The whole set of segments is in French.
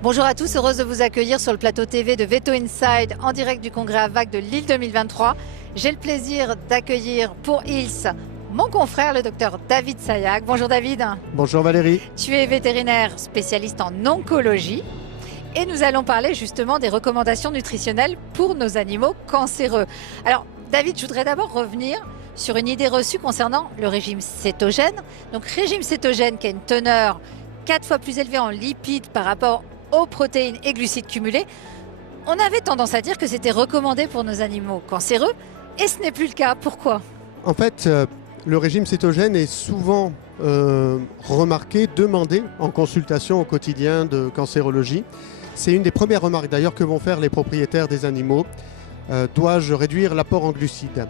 Bonjour à tous, heureuse de vous accueillir sur le plateau TV de Veto Inside en direct du congrès AVAC de Lille 2023. J'ai le plaisir d'accueillir pour ILS mon confrère, le docteur David Sayac. Bonjour David. Bonjour Valérie. Tu es vétérinaire spécialiste en oncologie et nous allons parler justement des recommandations nutritionnelles pour nos animaux cancéreux. Alors David, je voudrais d'abord revenir sur une idée reçue concernant le régime cétogène. Donc régime cétogène qui a une teneur 4 fois plus élevée en lipides par rapport aux protéines et glucides cumulés. On avait tendance à dire que c'était recommandé pour nos animaux cancéreux et ce n'est plus le cas. Pourquoi ? En fait, le régime cétogène est souvent remarqué, demandé en consultation au quotidien de cancérologie. C'est une des premières remarques d'ailleurs que vont faire les propriétaires des animaux. Dois-je réduire l'apport en glucides ?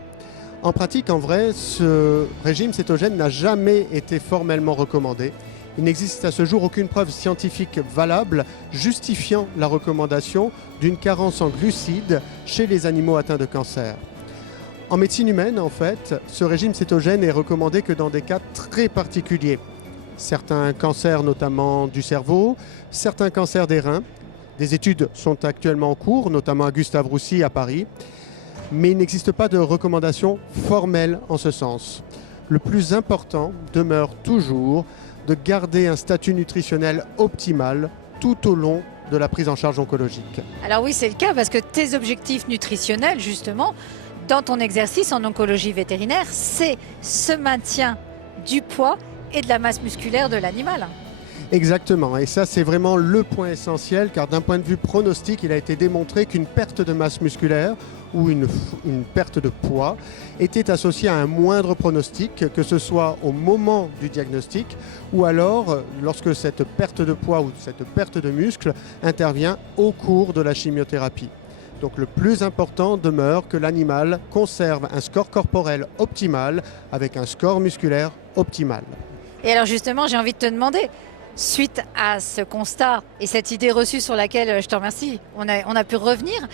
En pratique, en vrai, ce régime cétogène n'a jamais été formellement recommandé. Il n'existe à ce jour aucune preuve scientifique valable justifiant la recommandation d'une carence en glucides chez les animaux atteints de cancer. En médecine humaine, en fait, ce régime cétogène est recommandé que dans des cas très particuliers. Certains cancers, notamment du cerveau, certains cancers des reins. Des études sont actuellement en cours, notamment à Gustave Roussy à Paris. Mais il n'existe pas de recommandation formelle en ce sens. Le plus important demeure toujours de garder un statut nutritionnel optimal tout au long de la prise en charge oncologique. Alors oui, c'est le cas parce que tes objectifs nutritionnels, justement, dans ton exercice en oncologie vétérinaire, c'est ce maintien du poids et de la masse musculaire de l'animal. Exactement, et ça c'est vraiment le point essentiel car d'un point de vue pronostic, il a été démontré qu'une perte de masse musculaire ou une perte de poids était associée à un moindre pronostic, que ce soit au moment du diagnostic ou alors lorsque cette perte de poids ou cette perte de muscle intervient au cours de la chimiothérapie. Donc le plus important demeure que l'animal conserve un score corporel optimal avec un score musculaire optimal. Et alors justement, j'ai envie de te demander, suite à ce constat et cette idée reçue sur laquelle je te remercie, on a pu revenir,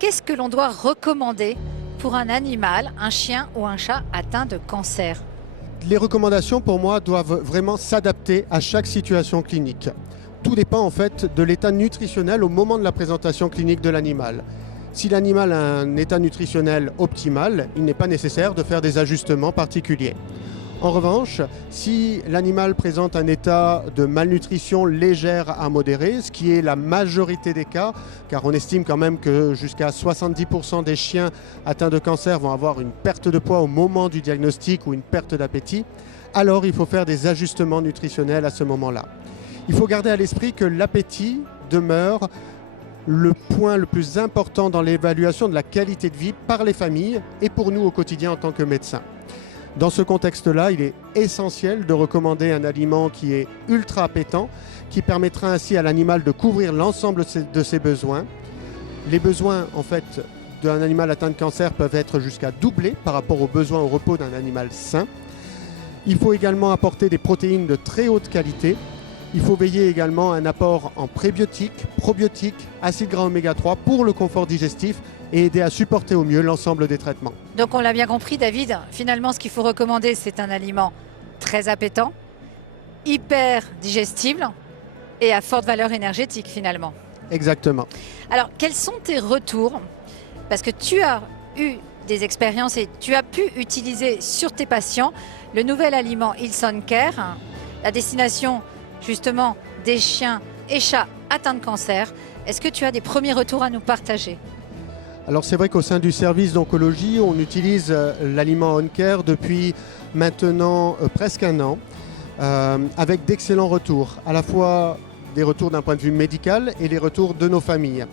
qu'est-ce que l'on doit recommander pour un animal, un chien ou un chat atteint de cancer ? Les recommandations pour moi doivent vraiment s'adapter à chaque situation clinique. Tout dépend en fait de l'état nutritionnel au moment de la présentation clinique de l'animal. Si l'animal a un état nutritionnel optimal, il n'est pas nécessaire de faire des ajustements particuliers. En revanche, si l'animal présente un état de malnutrition légère à modérée, ce qui est la majorité des cas, car on estime quand même que jusqu'à 70% des chiens atteints de cancer vont avoir une perte de poids au moment du diagnostic ou une perte d'appétit, alors il faut faire des ajustements nutritionnels à ce moment-là. Il faut garder à l'esprit que l'appétit demeure le point le plus important dans l'évaluation de la qualité de vie par les familles et pour nous au quotidien en tant que médecins. Dans ce contexte-là, il est essentiel de recommander un aliment qui est ultra appétant, qui permettra ainsi à l'animal de couvrir l'ensemble de ses besoins. Les besoins, en fait, d'un animal atteint de cancer peuvent être jusqu'à doubler par rapport aux besoins au repos d'un animal sain. Il faut également apporter des protéines de très haute qualité. Il faut veiller également à un apport en prébiotiques, probiotiques, acides gras oméga 3 pour le confort digestif et aider à supporter au mieux l'ensemble des traitements. Donc on l'a bien compris David, finalement ce qu'il faut recommander c'est un aliment très appétant, hyper digestible et à forte valeur énergétique finalement. Exactement. Alors quels sont tes retours ? Parce que tu as eu des expériences et tu as pu utiliser sur tes patients le nouvel aliment Ilson Care, la destination justement des chiens et chats atteints de cancer. Est-ce que tu as des premiers retours à nous partager ? Alors c'est vrai qu'au sein du service d'oncologie, on utilise l'aliment OnCare depuis maintenant presque un an, avec d'excellents retours, à la fois des retours d'un point de vue médical et les retours de nos familles.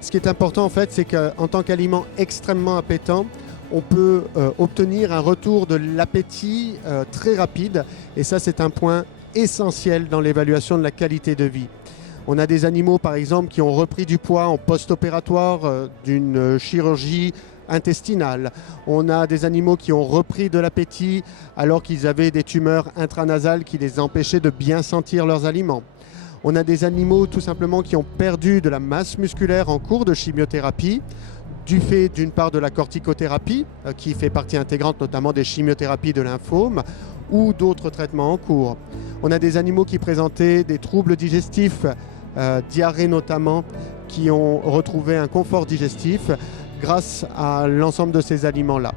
Ce qui est important en fait, c'est qu'en tant qu'aliment extrêmement appétant, on peut obtenir un retour de l'appétit très rapide et ça c'est un point essentiel dans l'évaluation de la qualité de vie. On a des animaux par exemple qui ont repris du poids en post-opératoire d'une chirurgie intestinale. On a des animaux qui ont repris de l'appétit alors qu'ils avaient des tumeurs intranasales qui les empêchaient de bien sentir leurs aliments. On a des animaux tout simplement qui ont perdu de la masse musculaire en cours de chimiothérapie, du fait d'une part de la corticothérapie, qui fait partie intégrante notamment des chimiothérapies de lymphome, ou d'autres traitements en cours. On a des animaux qui présentaient des troubles digestifs, diarrhée notamment, qui ont retrouvé un confort digestif grâce à l'ensemble de ces aliments-là.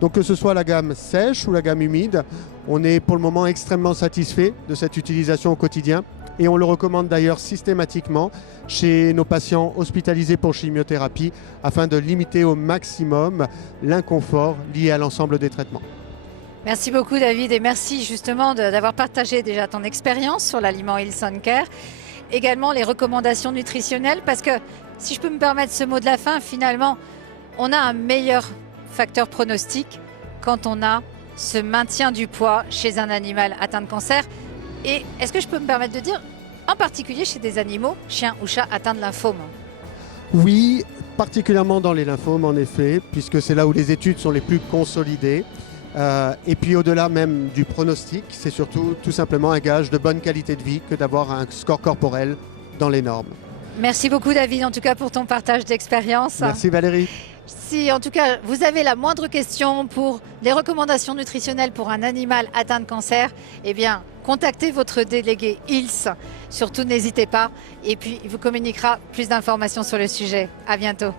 Donc que ce soit la gamme sèche ou la gamme humide, on est pour le moment extrêmement satisfait de cette utilisation au quotidien et on le recommande d'ailleurs systématiquement chez nos patients hospitalisés pour chimiothérapie afin de limiter au maximum l'inconfort lié à l'ensemble des traitements. Merci beaucoup David et merci justement d'avoir partagé déjà ton expérience sur l'aliment Ilson Care, également les recommandations nutritionnelles parce que si je peux me permettre ce mot de la fin, finalement on a un meilleur facteur pronostic quand on a ce maintien du poids chez un animal atteint de cancer. Et est-ce que je peux me permettre de dire, en particulier chez des animaux, chiens ou chats atteints de lymphome? Oui, particulièrement dans les lymphomes en effet, puisque c'est là où les études sont les plus consolidées. Et puis au-delà même du pronostic, c'est surtout tout simplement un gage de bonne qualité de vie que d'avoir un score corporel dans les normes. Merci beaucoup David, en tout cas pour ton partage d'expérience. Merci Valérie. Si en tout cas vous avez la moindre question pour les recommandations nutritionnelles pour un animal atteint de cancer, eh bien contactez votre délégué ILS. Surtout n'hésitez pas et puis il vous communiquera plus d'informations sur le sujet. À bientôt.